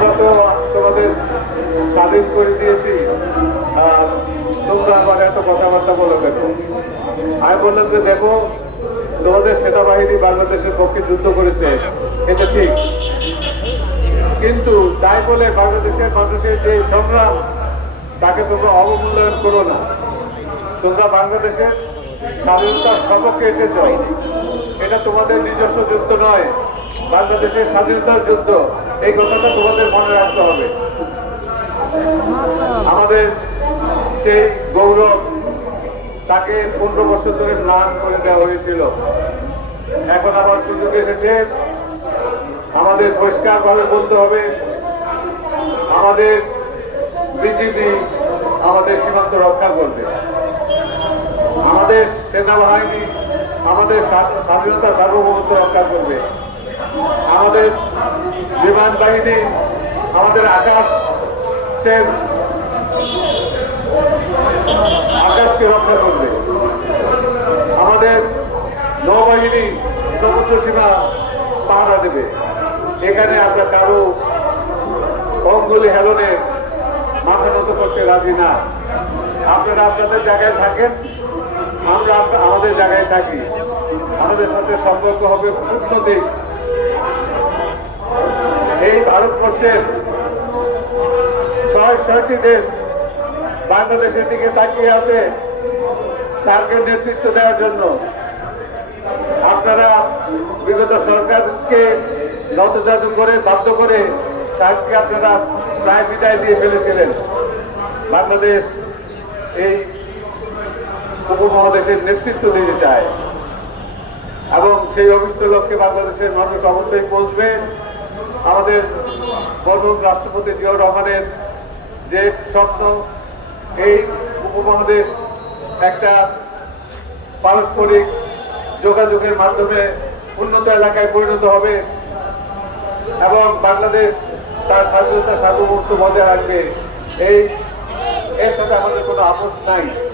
আমরা তো তোমাদের স্বাধীন করে দিয়েছি। আর তোমরা আবার এত কথাবার্তা বলে দেখো আমি বললাম যে দেখো, তোমাদের সেনাবাহিনী বাংলাদেশের পক্ষে যুদ্ধ করেছে। এটা ঠিক। কিন্তু তাই বলে বাংলাদেশের মানুষের যে সংগ্রাম, তাকে তোমরা অবমূল্যায়ন করো না। তোমরা বাংলাদেশের স্বাধীনতার সপক্ষে এসেছ। এটা তোমাদের নিজস্ব যুদ্ধ নয়। বাংলাদেশের স্বাধীনতার যুদ্ধ, এই কথাটা তোমাদের মনে রাখতে হবে। আমাদের সেই গৌরব তাকে পনেরো বছর ধরে ম্লান করে দেওয়া হয়েছিল। এখন আবার সুযোগ এসেছে। আমাদের পরিষ্কারভাবে বলতে হবে, আমাদের বিজিবি আমাদের সীমান্ত রক্ষা করবে। আমাদের সেনাবাহিনী আমাদের স্বাধীনতা সার্বভৌমত্ব রক্ষা করবে। বিমান বাহিনী আমাদের আকাশ সে- আকাশকে রক্ষা করবে। আমাদের নৌবাহিনী সমুদ্র সীমা পাহারা দেবে। এখানে আমরা কারও অঙ্গুলি হেলনে মাথা নত করতে রাজি না। আপনারা আপনাদের জায়গায় থাকেন, আমরা আমাদের জায়গায় থাকি। আমাদের সাথে সম্পর্ক হবে দিক এই ভারতবর্ষের ছয়, ছয়টি দেশ বাংলাদেশের দিকে তাকিয়ে আছে সার্কের নেতৃত্ব দেওয়ার জন্য। আপনারা বিগত সরকারকে নতজাদু করে, বাধ্য করে সার্ককে আপনারা প্রায় বিদায় দিয়ে ফেলেছিলেন। বাংলাদেশ এই উপমহাদেশের নেতৃত্ব দিতে চায় এবং সেই অভিষ্ট লক্ষ্যে বাংলাদেশের মানুষ অবশ্যই পৌঁছবে। আমাদের বর্তমান রাষ্ট্রপতি জিয়াউর রহমানের যে স্বপ্ন, এই উপমহাদেশ একটা পারস্পরিক যোগাযোগের মাধ্যমে উন্নত এলাকায় পরিণত হবে এবং বাংলাদেশ তার স্বাধীনতা সার্বভৌমত্ব বজায় রাখবে, এই এর সাথে আমাদের কোনো আপোষ নাই।